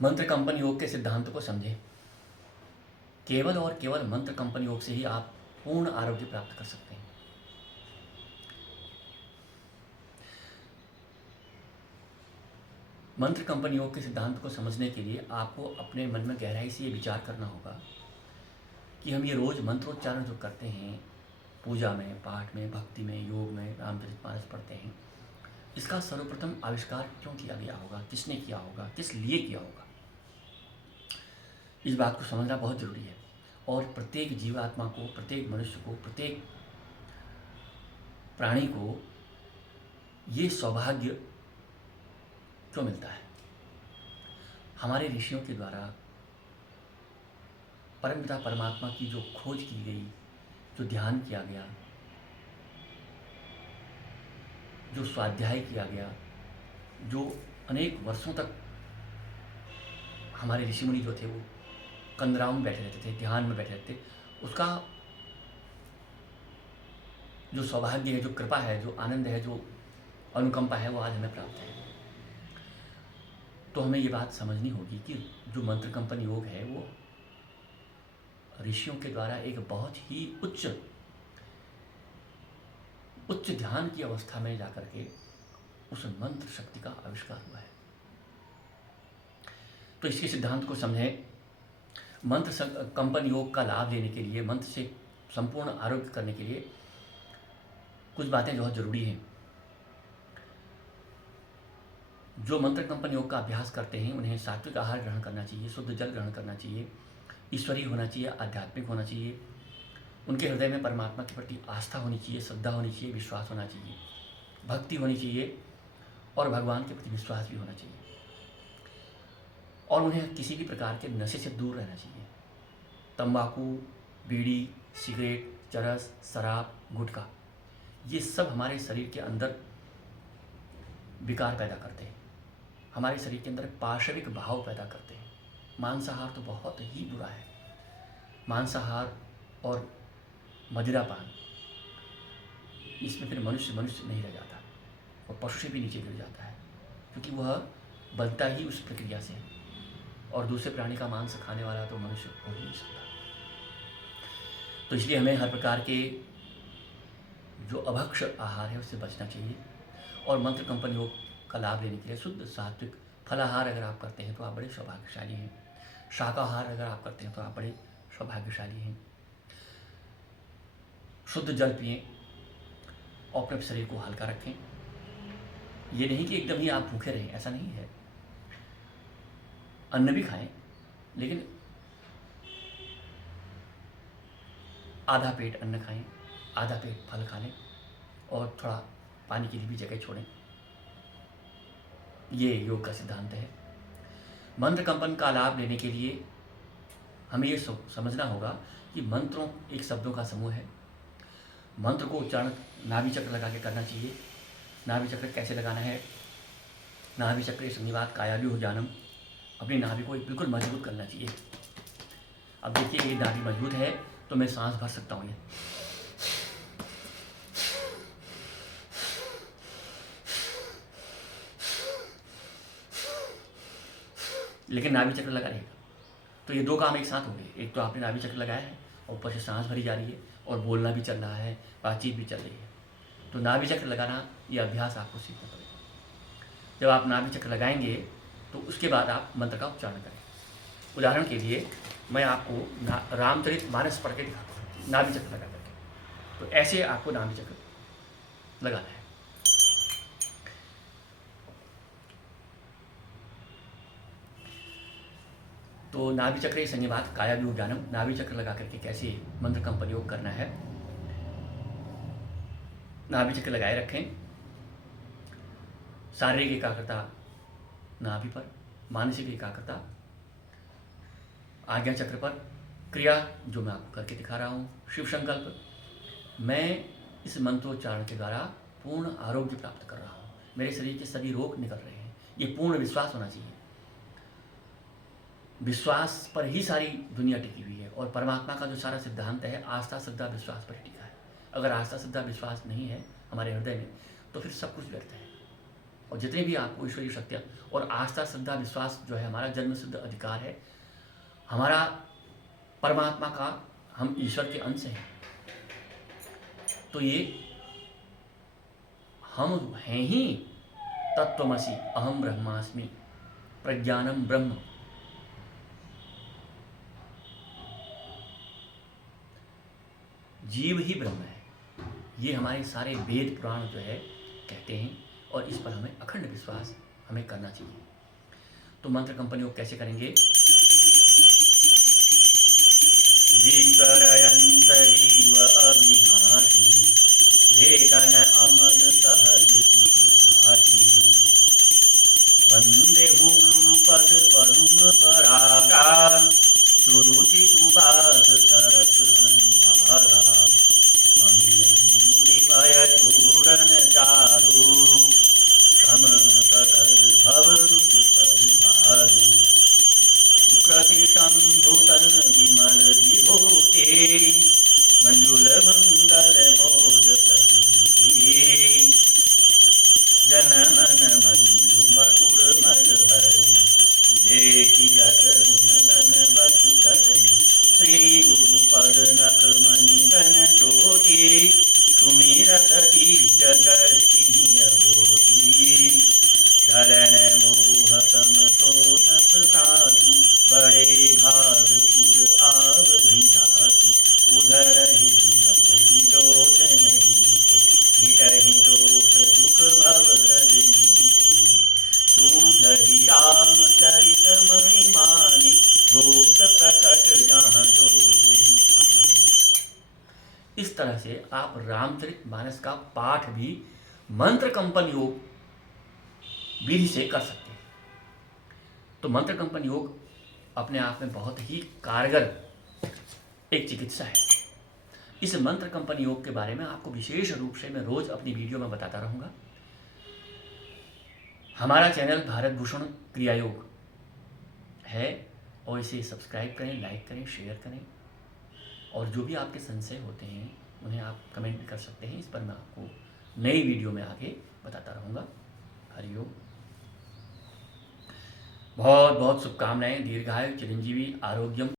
मंत्र कंपन योग के सिद्धांत को समझें। केवल और केवल मंत्र कंपन योग से ही आप पूर्ण आरोग्य प्राप्त कर सकते हैं। मंत्र कंपन योग के सिद्धांत को समझने के लिए आपको अपने मन में गहराई से ये विचार करना होगा कि हम ये रोज़ मंत्रोच्चारण जो करते हैं, पूजा में, पाठ में, भक्ति में, योग में, रामचरितमानस पढ़ते हैं, इसका सर्वप्रथम आविष्कार क्यों किया गया होगा, किसने किया होगा, किस लिए किया होगा, इस बात को समझना बहुत ज़रूरी है। और प्रत्येक जीवात्मा को, प्रत्येक मनुष्य को, प्रत्येक प्राणी को ये सौभाग्य क्यों मिलता है। हमारे ऋषियों के द्वारा परमपिता परमात्मा की जो खोज की गई, जो ध्यान किया गया, जो स्वाध्याय किया गया, जो अनेक वर्षों तक हमारे ऋषि मुनि जो थे वो कंदराओं में बैठे रहते थे, ध्यान में बैठे रहते थे, उसका जो सौभाग्य है, जो कृपा है, जो आनंद है, जो अनुकंपा है, वो आज हमें प्राप्त है। तो हमें ये बात समझनी होगी कि जो मंत्र कंपन योग है वो ऋषियों के द्वारा एक बहुत ही उच्च ध्यान की अवस्था में जाकर के उस मंत्र शक्ति का आविष्कार हुआ है। तो इसके सिद्धांत को समझें। मंत्र कंपन योग का लाभ लेने के लिए, मंत्र से संपूर्ण आरोग्य करने के लिए कुछ बातें बहुत ज़रूरी हैं। जो मंत्र कंपन योग का अभ्यास करते हैं उन्हें सात्विक आहार ग्रहण करना चाहिए, शुद्ध जल ग्रहण करना चाहिए, ईश्वरीय होना चाहिए, आध्यात्मिक होना चाहिए, उनके हृदय में परमात्मा के प्रति आस्था होनी चाहिए, श्रद्धा होनी चाहिए, विश्वास होना चाहिए, भक्ति होनी चाहिए और भगवान के प्रति विश्वास भी होना चाहिए। और उन्हें किसी भी प्रकार के नशे से दूर रहना चाहिए। तंबाकू, बीड़ी, सिगरेट, चरस, शराब, गुटखा, ये सब हमारे शरीर के अंदर विकार पैदा करते हैं, हमारे शरीर के अंदर पाशविक भाव पैदा करते हैं। मांसाहार तो बहुत ही बुरा है। मांसाहार और मदिरापान, इसमें फिर मनुष्य नहीं रह जाता और पशु से भी नीचे गिर जाता है, क्योंकि वह बनता ही उस प्रक्रिया से है। और दूसरे प्राणी का मांस खाने वाला तो मनुष्य हो ही नहीं सकता। तो इसलिए हमें हर प्रकार के जो अभक्ष आहार है उससे बचना चाहिए। और मंत्र कंपन योग का लाभ लेने के लिए शुद्ध सात्विक फलाहार अगर आप करते हैं तो आप बड़े सौभाग्यशाली हैं। शाकाहार अगर आप करते हैं तो आप बड़े सौभाग्यशाली हैं। शुद्ध जल पिएं और अपने शरीर को हल्का रखें। ये नहीं कि एकदम ही आप भूखे रहें, ऐसा नहीं है। अन्न भी खाएं, लेकिन आधा पेट अन्न खाएं, आधा पेट फल खा लें और थोड़ा पानी के लिए भी जगह छोड़ें। ये योग का सिद्धांत है। मंत्र कंपन का लाभ लेने के लिए हमें ये समझना होगा कि मंत्रों एक शब्दों का समूह है। मंत्र को उच्चारण नाभि चक्र लगा के करना चाहिए। नाभि चक्र कैसे लगाना है? नाभि चक्र संनिवात कायाव्यूह ज्ञानम, अपनी नाभि को बिल्कुल मजबूत करना चाहिए। अब देखिए ये नाभि मजबूत है तो मैं सांस भर सकता हूँ। ये लेकिन नाभि चक्र लगा रहेगा तो ये दो काम एक साथ हो गए। एक तो आपने नाभि चक्र लगाया है और ऊपर से सांस भरी जा रही है और बोलना भी चल रहा है, बातचीत भी चल रही है। तो नाभि चक्र लगाना ये अभ्यास आपको सीखना पड़ेगा। जब आप नाभि चक्र लगाएंगे तो उसके बाद आप मंत्र का उच्चारण करें। उदाहरण के लिए मैं आपको रामचरितमानस पढ़ के दिखाता हूँ नाभि चक्र लगा करके। तो ऐसे आपको नाभि चक्र लगाना है। तो नाभि चक्र संनिवात कायाव्यूह ज्ञानम, नाभि चक्र लगा करके कैसे मंत्र का प्रयोग करना है। नाभि चक्र लगाए रखें। शारीरिक एकाग्रता नाभि पर, मानसिक एकाग्रता आज्ञा चक्र पर। क्रिया जो मैं आपको करके दिखा रहा हूँ, शिव संकल्प, मैं इस मंत्रोच्चारण के द्वारा पूर्ण आरोग्य प्राप्त कर रहा हूँ, मेरे शरीर के सभी रोग निकल रहे हैं। ये पूर्ण विश्वास होना चाहिए। विश्वास पर ही सारी दुनिया टिकी हुई है और परमात्मा का जो सारा सिद्धांत है आस्था श्रद्धा विश्वास पर टिका है। अगर आस्था श्रद्धा विश्वास नहीं है हमारे हृदय में तो फिर सब कुछ व्यर्थ है। और जितने भी आपको ईश्वरीय शक्तियाँ और आस्था श्रद्धा विश्वास जो है हमारा जन्म सिद्ध अधिकार है, हमारा परमात्मा का, हम ईश्वर के अंश हैं। तो ये हम हैं ही तत्त्वमसि अहम ब्रह्मास्मि प्रज्ञानम ब्रह्म। जीव ही ब्रह्म है, ये हमारे सारे वेद पुराण जो है कहते हैं, और इस पर हमें अखंड विश्वास हमें करना चाहिए। तो मंत्र कंपनी योग कैसे करेंगे? ईश्वरयंतरीव अविनाशी चेतन अमल सहज सुख आशी वंदे गुरुपद पदुम परागा सुरुचि सुबास सरस अनुरागा अमीय मूरि भय चूरन चारु श्रमण सकल भव रुच परिवारु सुकृति संभूतन विमल विभूति मंजुल मंगल मोद प्रसूति जन मन मंजु मकुर मल हरि ये तिलक गुण गण बस करनि श्री गुरु पद नख मणि गण ज्योति सुमिरत दिव्य दृष्टि होती धरण मोह तम सोत प्रकाशु बड़े भाग उर आवधि धातु उधर ही विमल विलोचन ही मिटहि दोष दुख भव रजनी सूझहि रामचरित मणि मानि गुप्त प्रकट जहाँ जो जेहि खानि। इस तरह से आप रामचरित मानस का पाठ भी मंत्र कंपन योग विधि से कर सकते हैं। तो मंत्र कंपन योग अपने आप में बहुत ही कारगर एक चिकित्सा है। इस मंत्र कंपन योग के बारे में आपको विशेष रूप से मैं रोज अपनी वीडियो में बताता रहूँगा। हमारा चैनल भारत भूषण क्रिया योग है, और इसे सब्सक्राइब करें, लाइक करें, शेयर करें, और जो भी आपके संशय होते हैं उन्हें आप कमेंट कर सकते हैं। इस पर मैं आपको नई वीडियो में आगे बताता रहूँगा। हरिओम। बहुत बहुत शुभकामनाएं, दीर्घायु, चिरंजीवी, आरोग्यम।